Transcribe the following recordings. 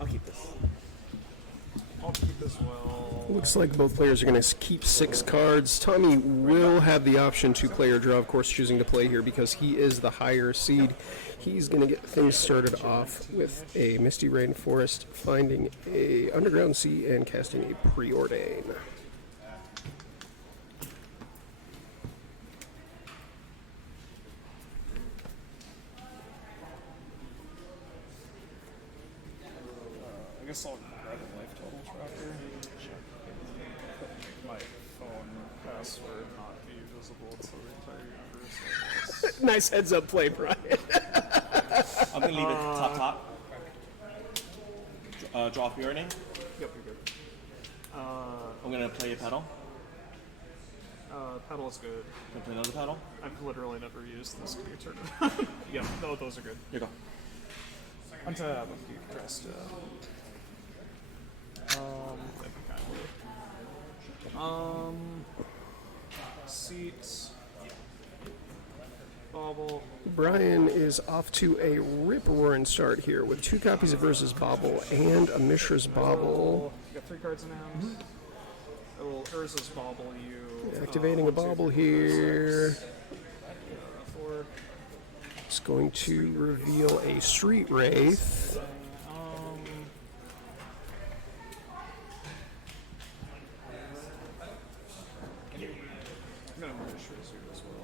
I'll keep this. I'll keep as well. Looks like both players are going to keep 6 cards. Tommy will have the option to play or draw, of course, choosing to play here because he is the higher seed. He's going to get things started off with a Misty Rainforest, finding a Underground Sea, and casting a Preordain. I guess I'll grab a life total tracker. Put my phone password not be visible to the entire universe. Nice heads up play, Brian. I'm gonna leave it top. Draw off your name. Yep, you're good. I'm gonna play a pedal. Pedal is good. Gonna play another pedal. I've literally never used this computer. Yep, no, those are good. Here you go. Untap, keep pressed. That'd be kind of weird. Seats. Bobble. Brian is off to a rip-roaring start here with 2 copies of Urza's Bauble and a Mishra's Bauble. You got 3 cards in hand. It will Urza's Bauble you. Activating a Bauble here. 4. It's going to reveal a Street Wraith. I'm gonna Mishra's you as well.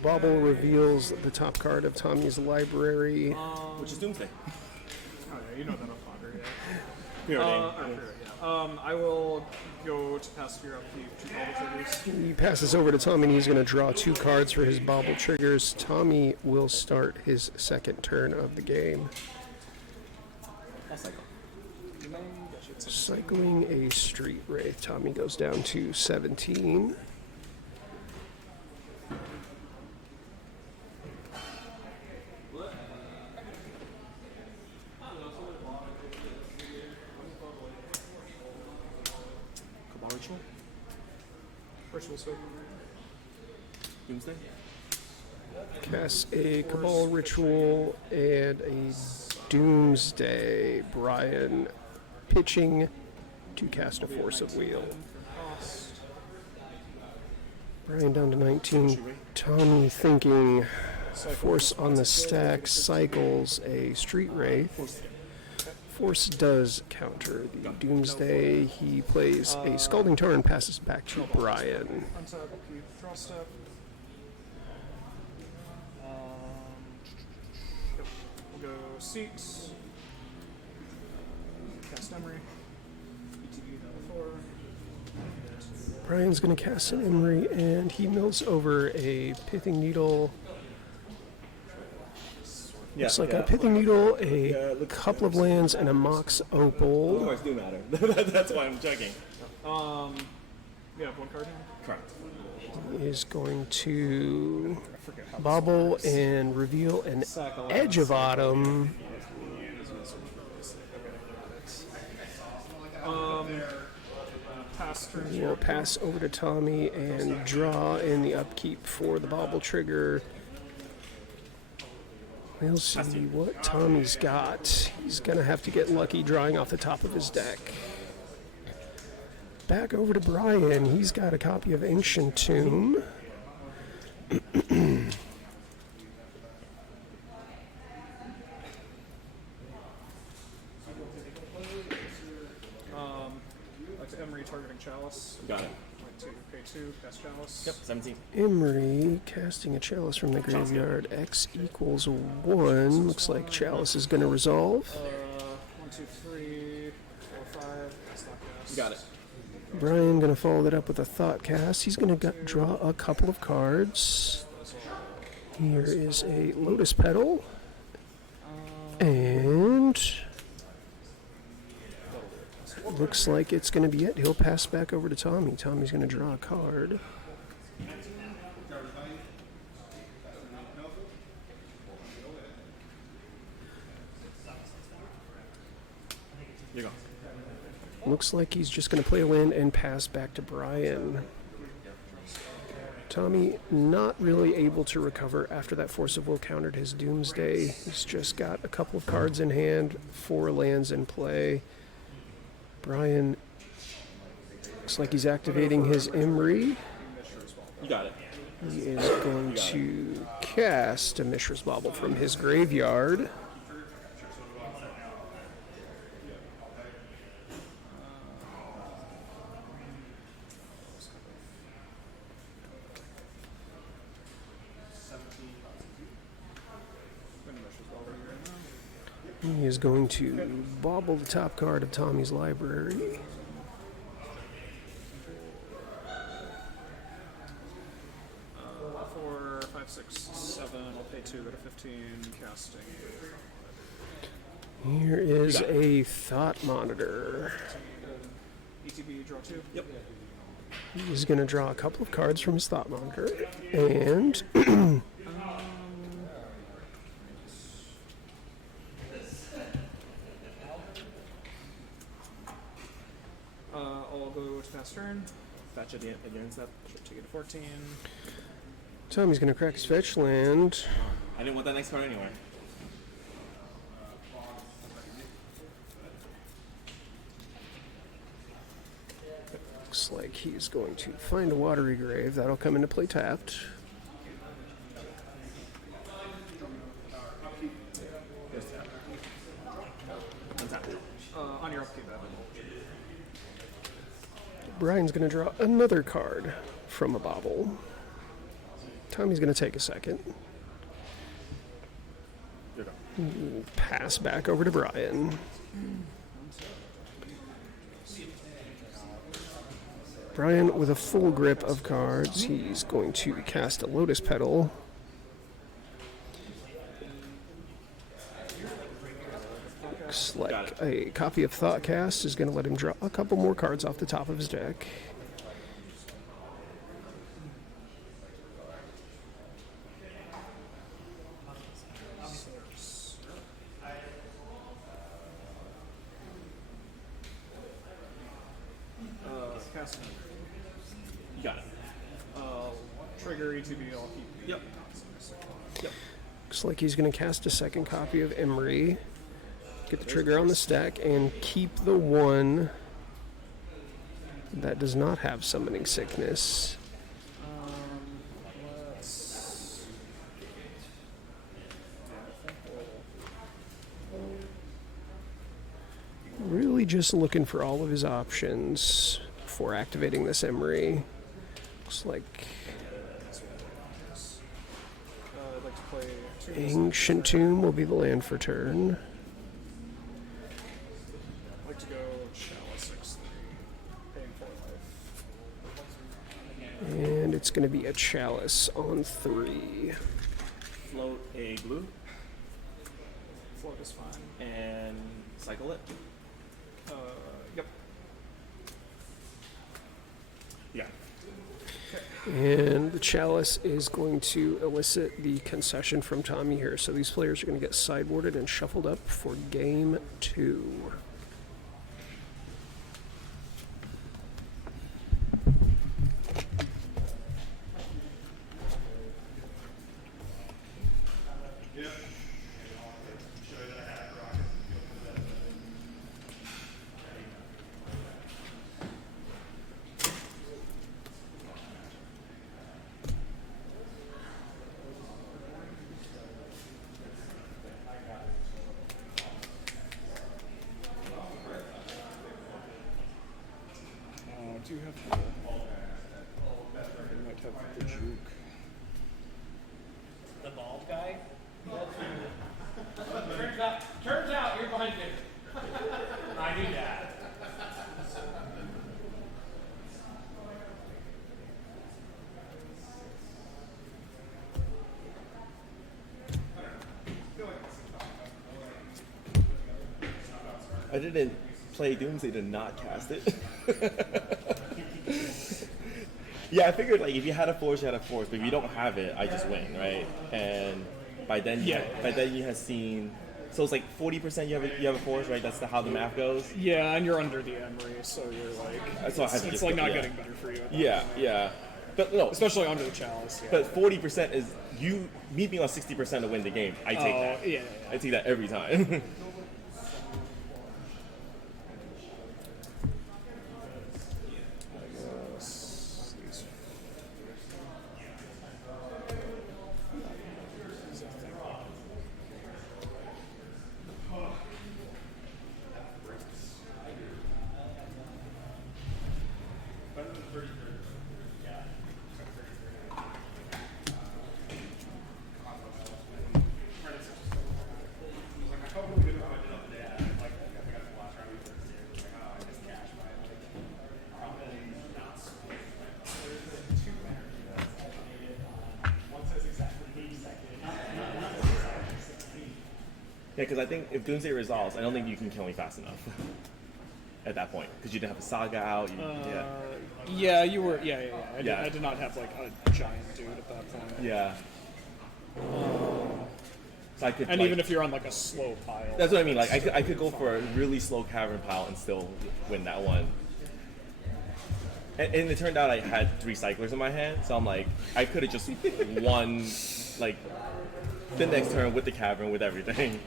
Bauble reveals the top card of Tommy's library. Which is Doomsday. Oh yeah, you know that up under, yeah. Preordain. I will go to pass your upkeep, 2 bauble triggers. He passes over to Tommy and he's going to draw 2 cards for his Bauble triggers. Tommy will start his second turn of the game. I'll cycle. Cycling a Street Wraith. Tommy goes down to 17. Ritual. Ritual scope. Doomsday. Casts a Cabal Ritual and a Doomsday. Brian pitching to cast a Force of Wheel. Brian down to 19. Tommy thinking Force on the stack, cycles a Street Wraith. Force does counter the Doomsday. He plays a Scalding Tar and passes back to Brian. Untap, keep, draw step. We'll go seats. Cast Emery. ETB number 4. Brian's going to cast an Emery, and he mills over a Pithing Needle. Looks like a Pithing Needle, a couple of lands, and a Mox Opal. Otherwise do matter. That's why I'm checking. You have 1 card here? Correct. He is going to Bauble and reveal an Edge of Autumn. Pass turn. We'll pass over to Tommy and draw in the upkeep for the Bauble trigger. We'll see what Tommy's got. He's going to have to get lucky drawing off the top of his deck. Back over to Brian. He's got a copy of Ancient Tomb. That's Emery targeting Chalice. Got it. Pay 2, cast Chalice. Yep, 17. Emery casting a Chalice from the graveyard. X equals 1. Looks like Chalice is going to resolve. 1, 2, 3, 4, 5. That's not cast. Got it. Brian going to follow that up with a Thought Cast. He's going to draw a couple of cards. Here is a Lotus Petal. And looks like it's going to be it. He'll pass back over to Tommy. Tommy's going to draw a card. Here you go. Looks like he's just going to play a land and pass back to Brian. Tommy not really able to recover after that Force of Will countered his Doomsday. He's just got a couple of cards in hand, 4 lands in play. Brian looks like he's activating his Emery. You got it. He is going to cast a Mishra's Bauble from his graveyard. He is going to bauble the top card of Tommy's library. 4, 5, 6, 7. I'll pay 2, go to 15. Casting. Here is a Thought Monitor. ETB, draw 2. Yep. He's going to draw a couple of cards from his Thought Monitor, and I'll go to pass turn. Fetch at the end step. Should take it to 14. Tommy's going to crack his fetch land. I didn't want that next card anyway. Looks like he's going to find a Watery Grave. That'll come into play tapped. Here's tap. Untap. On your upkeep, Evan. Brian's going to draw another card from a bauble. Tommy's going to take a second. Here you go. Pass back over to Brian. Brian, with a full grip of cards, he's going to cast a Lotus Petal. Looks like a copy of Thoughtcast is going to let him draw a couple more cards off the top of his deck. Casting. You got it. Trigger ETB, I'll keep. Yep. Yep. Looks like he's going to cast a second copy of Emery. Get the trigger on the stack and keep the one that does not have Summoning Sickness. Let's. Really just looking for all of his options before activating this Emery. Looks like I'd like to play 2. Ancient Tomb will be the land for turn. I'd like to go Chalice 6-3. Paying 4 life. And it's going to be a Chalice on 3. Float a blue Float is fine. and cycle it. Yep. Yeah. And the Chalice is going to elicit the concession from Tommy here. So these players are going to get sideboarded and shuffled up for game 2. Do you have the... You might have the juke. The bald guy? Turns out you're behind me. I knew that. I didn't play Doomsday to not cast it. Yeah, I figured like if you had a force, you had a force, but if you don't have it, I just win, right? And by then, you have seen. So it's like 40% you have a force, right? That's how the math goes. Yeah, and you're under the Emery, so you're like... That's all I had to it's just like go, not yeah. getting better for you. At that Yeah, point. yeah. But no, Especially under the chalice. Yeah. but 40% is you. Me being on 60% to win the game. I take that. Yeah. I take that every time. Yeah, because I think if Doomsday resolves, I don't think you can kill me fast enough at that point because you didn't have a saga out. Yeah, you were. Yeah. I did not have like a giant dude at that point. Yeah. So I could, And like, even if you're on like a slow pile. that's what I mean. Like I could go for a really slow cavern pile and still win that one. And it turned out I had 3 cyclers in my hand, so I'm like, I could have just won like the next turn with the cavern with everything.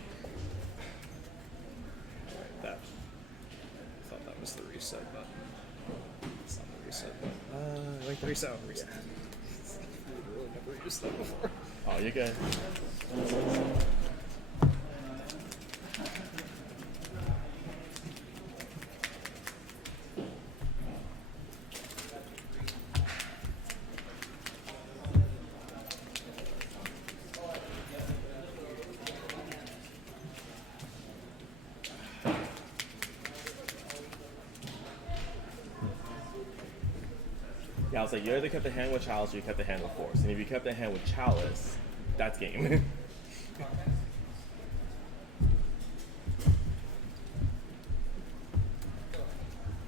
That. I thought that was the reset button. It's not the reset button. Like reset. Reset. I've really never used that before. Oh, you're good. Yeah, I was like, you either kept the hand with Chalice or you kept the hand with Force. And if you kept the hand with Chalice, that's game. Yeah,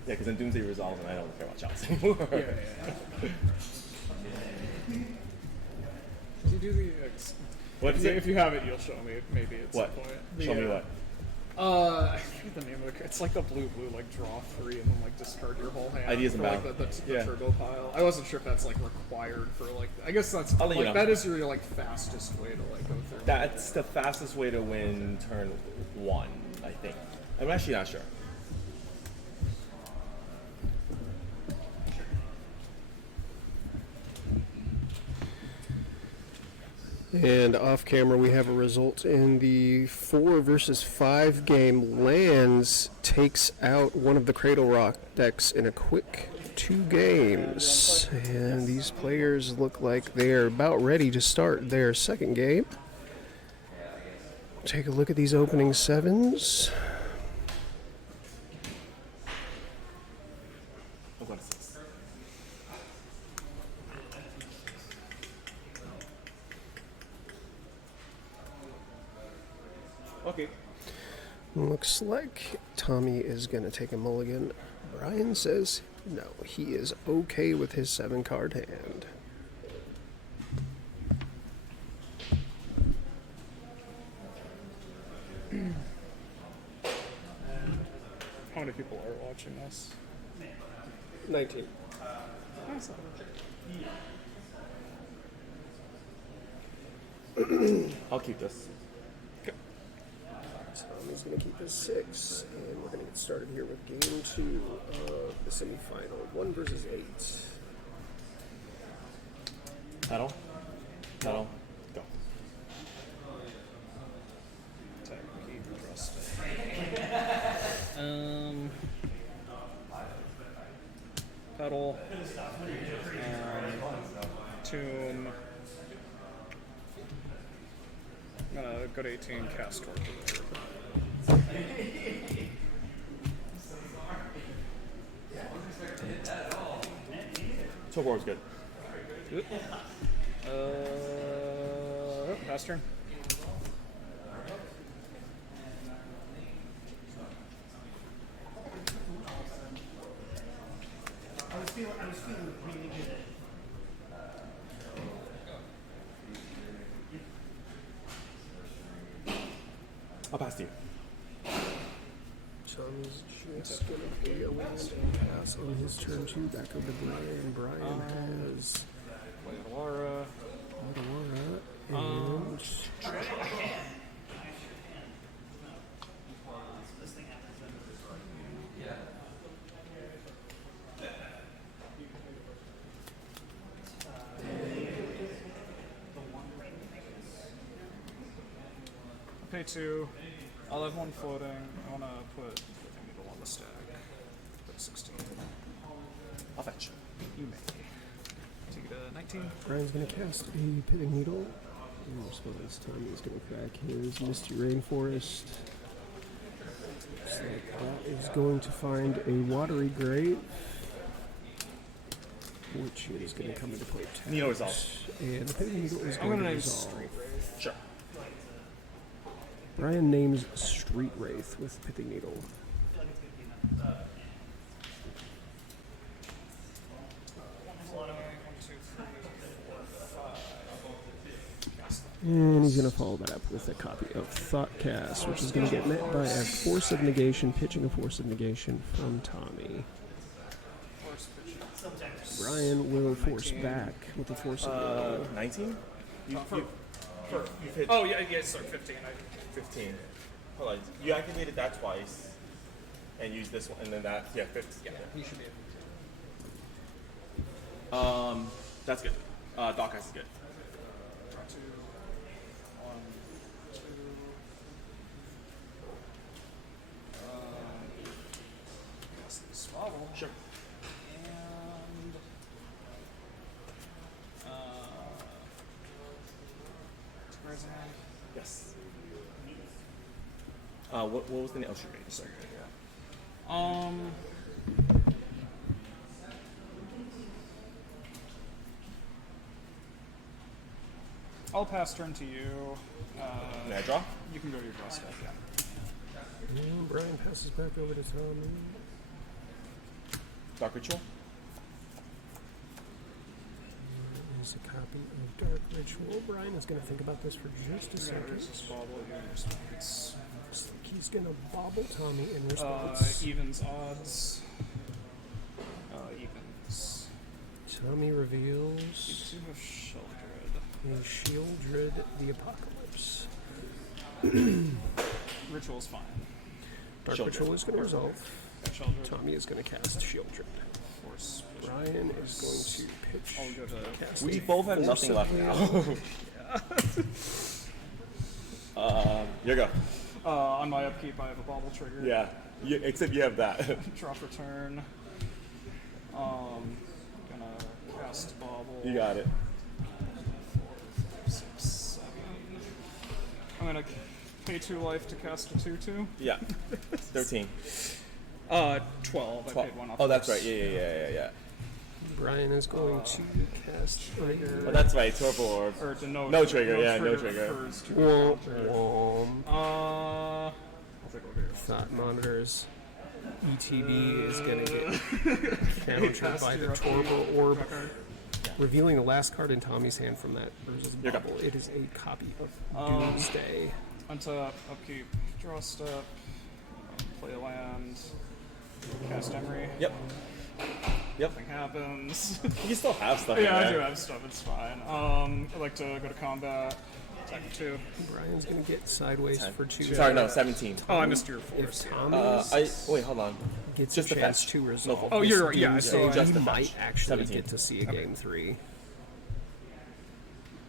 because then Doomsday resolves and I don't care about Chalice anymore. Yeah. Did you do the? What is it? If you have it, you'll show me. Maybe at What? some point. Show me what? I forget the name of it. It's like the blue, like draw 3 and then like discard your whole hand. Ideas for, and like Battle. the Yeah. turbo pile. I wasn't sure if that's like required for like. I guess that's I'll let you like know. that is your like fastest way to like go through. That's the fastest way to win turn 1, I think. I'm actually not sure. And off camera, we have a result in the 4 versus 5 game. Lands takes out one of the Cradle Rock decks in a quick 2 games. And these players look like they're about ready to start their second game. Take a look at these opening 7s. I'm going to 6. Okay. Looks like Tommy is going to take a mulligan. Brian says no, he is okay with his 7-card hand. How many people are watching this? 19. I'll keep this. Tommy's going to keep his 6, and we're going to get started here with game 2 of the semifinal. 1 versus 8. Pedal. Pedal. Go. Attack, keep, trust. Pedal. Tomb. I'm gonna go to 18, cast Torque. So far, it's good. Pass turn. I was feeling really good. I'll pass to you. Tommy's just going to pay a waste and pass on his turn 2 back over to Brian. Brian has Play Alara. And Pay 2. I'll have 1 floating. I want to put Living Needle on the stack. Put 16. I'll fetch. You may. Take it to 19. Brian's going to cast a Pitting Needle. In response, Tommy's going to crack his Misty Rainforest. Looks like that is going to find a Watery Grave, which is going to come into play. Needle resolve. And the Pitting Needle is I'm going going to to name resolve. Street Wraith. Sure. Brian names Street Wraith with Pitting Needle. And he's going to follow that up with a copy of Thoughtcast, which is going to get met by a Force of Negation, pitching a Force of Negation from Tommy. Brian will force back with a Force of 19? You hit Oh, yeah, sorry, 15. 15. Hold on. You activated that twice. And used this one, and then that. Yeah, 15. Yeah. He should be able to. That's good. Dock is good. Draw 2. 1, 2. Cast the Swabble. Sure. And. Where's hand? Yes. What was the name? Oh, sure. Sorry. I'll pass turn to you. May I draw? You can go to your draw step, yeah. And Brian passes back over to Tommy. Dark Ritual? There's a copy of Dark Ritual. Brian is going to think about this for just a second. There's a Swabble here in response. Looks like he's going to bobble Tommy in response. Evens odds. Evens. Tommy reveals You do have Sheldred. a Shieldred the Apocalypse. Ritual's fine. Dark Shieldred. Ritual is going to resolve. Sheldred. Tommy is going to cast Shieldred. Force. Brian is going to pitch. I'll go to. Cast We a both have Force nothing of left Will. now. Here you go. On my upkeep, I have a bobble trigger. Yeah. Except you have that. Drop return. Gonna cast bobble. You got it. 4, 5, 6, 7. I'm gonna pay 2 life to cast a 2/2. Yeah. 13. 12. I paid 1 off. Oh, that's this. right. Yeah. Brian is going to cast Trigger. Oh, that's right. Torpor Orb. Or to No trigger, yeah, no trigger. refers to Womp counter. womp. I'll take over here. Thought monitors. ETB is going to get countered by the Torpor Orb, revealing the last card in Tommy's hand from that versus Here you go. bubble. It is a copy of Doomsday. Untap, upkeep, draw step, play a land, cast Emery. Yep. Nothing happens. You still have stuff in Yeah, I there. do have stuff, it's fine. I'd like to go to combat, attack 2. Brian's going to get sideways for 2. Sorry, no, 17. Oh, I missed your If force. Tommy's Wait, hold on. gets just a the chance fetch. to resolve, Oh, you're right. Yeah, I Doomsday, saw just he the might fetch. actually 17. get to see a game 3.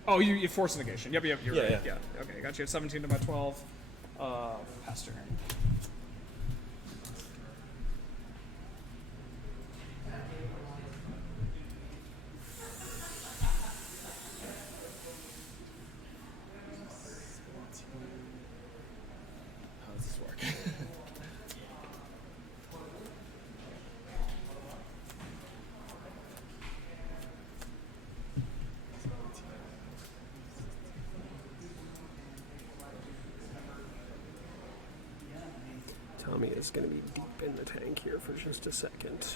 Oh, you force negation. Yep, you're Yeah, right. yeah. Yeah, okay, got you at 17 to my 12. Pass turn. How does this work? Tommy is going to be deep in the tank here for just a second.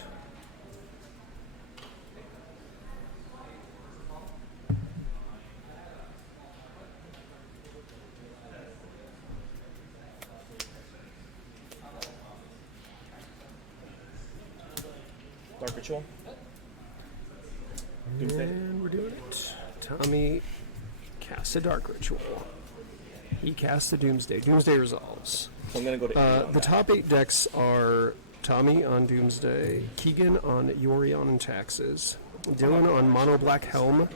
Dark Ritual? Doomsday. And we're doing it. Tommy casts a Dark Ritual. He casts a Doomsday. Doomsday resolves. So I'm gonna go to 8 on The that. top 8 decks are Tommy on Doomsday, Keegan on Yorion and Taxes, Dylan on Mono Black Helm,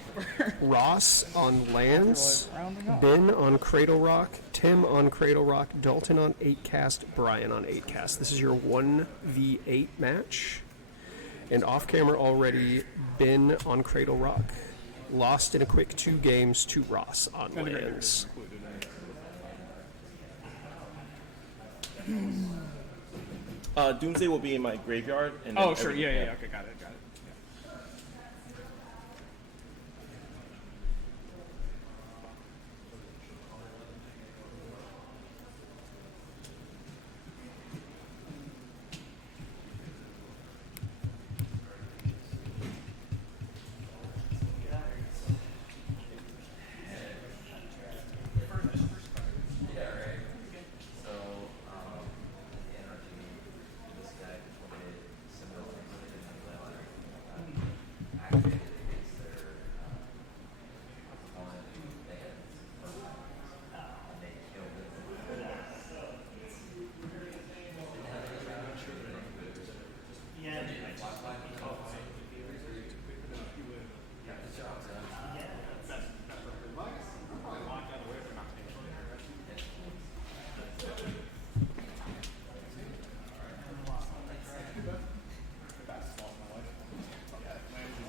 Ross on Lands, Ben on Cradle Rock, Tim on Cradle Rock, Dalton on 8 cast, Brian on 8 cast. This is your 1v8 match. And off camera already, Ben on Cradle Rock. Lost in a quick 2 games to Ross on Lands. Doomsday will be in my graveyard. And then Oh, sure. everything- Yeah. Okay, got it.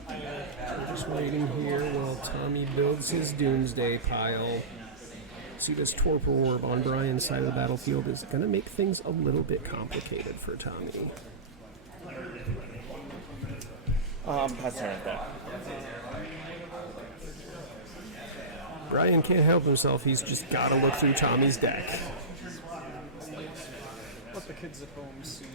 Yeah. Just waiting here while Tommy builds his Doomsday pile. See, this Torpor Orb on Brian's side of the battlefield is going to make things a little bit complicated for Tommy. Pass turn at that. Brian can't help himself. He's just got to look through Tommy's deck. Let the kids at home see.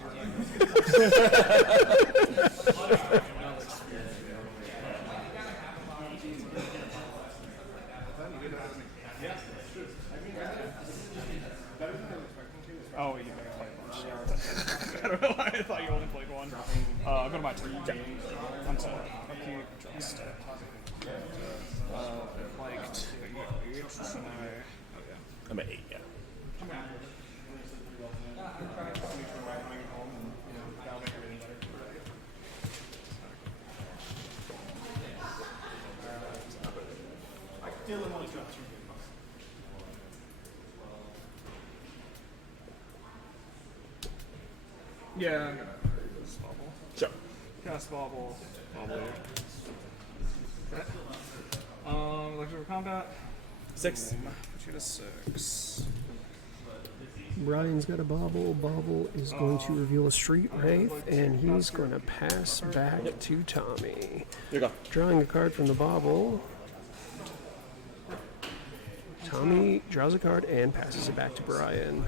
Oh, you may have played one. I don't know. I thought you only played one. Go to my turn. I'm sorry. Upkeep, trust. Liked. I'm at 8, yeah. Yeah, I'm gonna cast bubble. Sure. Cast bubble. Bubble. Okay. Electrical combat. 6. Put you to 6. Brian's got a bobble. Bobble is going to reveal a Street Wraith, and he's going to pass back to Tommy. Here you go. Drawing a card from the bobble. Tommy draws a card and passes it back to Brian.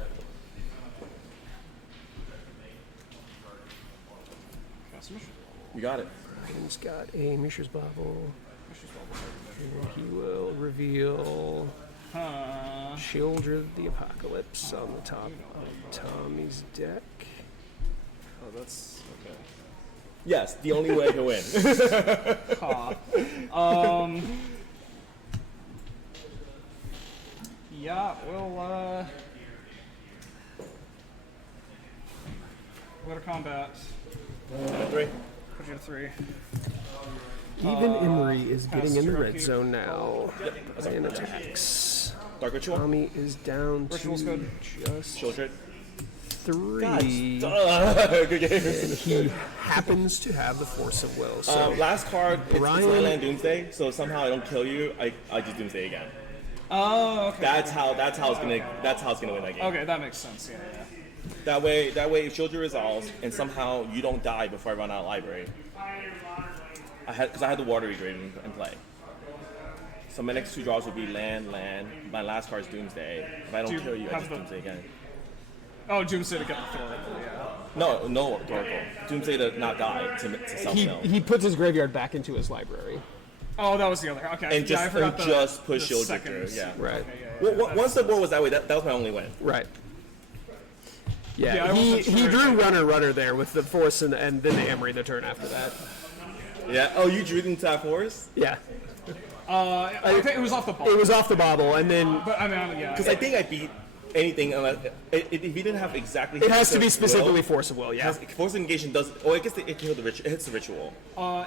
You got it. Brian's got a Mishra's Bobble. And he will reveal Children of the Apocalypse on the top of Tommy's deck. Oh, that's okay. Yes, the only way to win. Yeah, we'll go to combat. 3. Put you to 3. Even Emery is getting in the Astro red Keep. zone now. And attacks. Dark Ritual. Tommy is down Ritual's to good. just Children. 3. Good game. And he happens to have the Force of Will. So Last card, it's Brian- land Doomsday, so somehow I don't kill you, I just Doomsday again. Oh, okay. That's how it's gonna win that game. Okay, that makes sense. Yeah, yeah. That way if Children resolves and somehow you don't die before I run out of library. Because I had the Watery Grave in play. So my next 2 draws would be land. My last card is Doomsday. If I don't Do you kill you, I have just the- Doomsday again. Oh, Doomsday to get the throw. Yeah. No, Oracle. Doomsday to not die, to self-mill. he puts his graveyard back into his library. Oh, that was the other. Okay. And yeah, I forgot just push the Children through, seconds. yeah. Right. Okay, yeah, yeah. Once the board was that way, that was my only win. Right. Yeah, I he wasn't sure. drew runner there with the Force and then the Emery the turn after that. Yeah. Oh, you drew into that force? Yeah. I think it was off the ball. It was off the bobble, and then But I mean, yeah. Because I think I beat anything unless if he didn't have exactly. it has to be his specifically will, force of will. Yeah. Force negation does. Oh, I guess it can hit the it hits the ritual.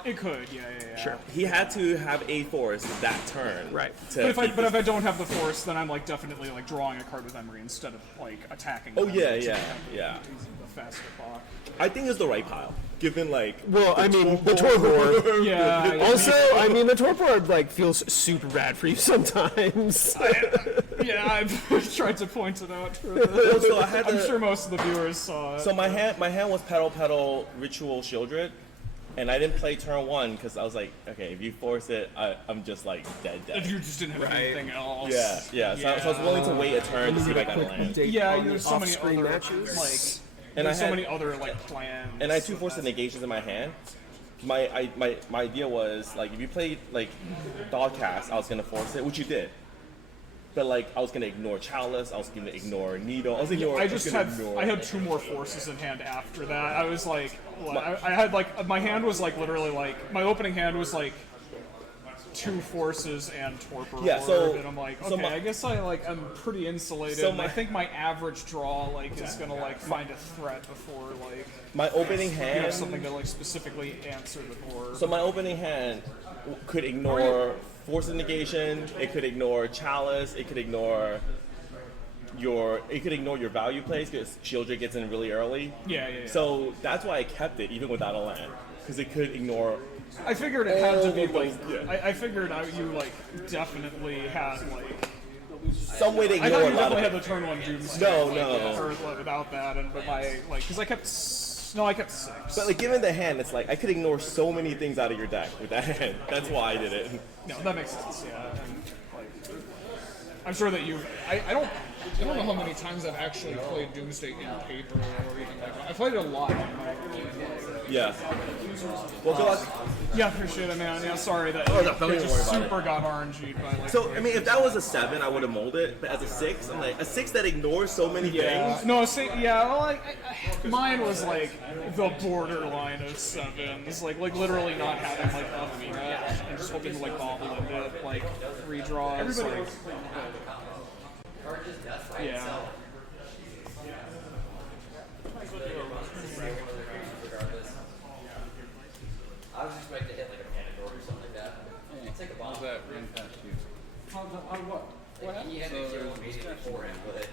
It could, yeah. Sure. He had to have a force that turn. Right. To But keep if I don't have the force, then I'm like definitely like drawing a card with Emery instead of like attacking. Oh them, yeah, which yeah, is kind of yeah. The faster clock. I think it's the right pile, given like. Well, I mean, the torpor. Yeah. Also, I mean, the torpor like feels super bad for you sometimes. Yeah, I've tried to point it out. So I had I'm to, sure most of the viewers saw it. So my hand was pedal ritual Shieldred, and I didn't play turn 1 because I was like, okay, if you force it, I'm just like dead. If you just didn't have anything else. Yeah. So I was willing to wait a turn to see if I got a land. Yeah, there's so many Off-screen other matches. like. And There's I so had- many other like plans. And I had 2 force negations in my hand. My idea was like if you played like dog cast, I was gonna force it, which you did. But like I was gonna ignore Chalice, I was gonna ignore Needle, I had 2 more forces in hand after that. I was like, I had like my hand was like literally like my opening hand was like 2 forces and torpor. Yeah, so- and I'm like, so okay, my- I guess I like I'm pretty insulated. So and I my- think my average draw like is gonna like find a threat before like My opening you hand. have something to like specifically answer the door. So my opening hand could ignore force of negation. It could ignore Chalice. It could ignore your value plays because Shieldred gets in really early. Yeah. So that's why I kept it even without a land because it could ignore. I figured it had to be all like. those- I figured you like definitely had like. Some way to I ignore thought a you lot definitely of had it. the turn 1 Doomsday. No, like, no. Or without that, and but my like because I kept. I kept 6. But like given the hand, it's like I could ignore so many things out of your deck with that hand. That's why I did it. No, that makes sense. Yeah. And, like, I'm sure that you've. I don't know how many times I've actually played Doomsday in paper or anything like that. I played it a lot. Yeah. Well, good luck. Yeah, appreciate it, man. Yeah, sorry that no, it don't even just worry about super got RNG'd by like. So I mean, if that was a 7, I would have molded it. But as a 6, I'm like a 6 that ignores so many Yeah. things. No, see, yeah. Well, mine was like the borderline of 7s, like literally not having like a threat and just hoping to like bobble into like redraws. Like, yeah. I was expecting to hit like a Panador or something like that. It's like a bomb. That ran past you. He had to kill immediately before him, but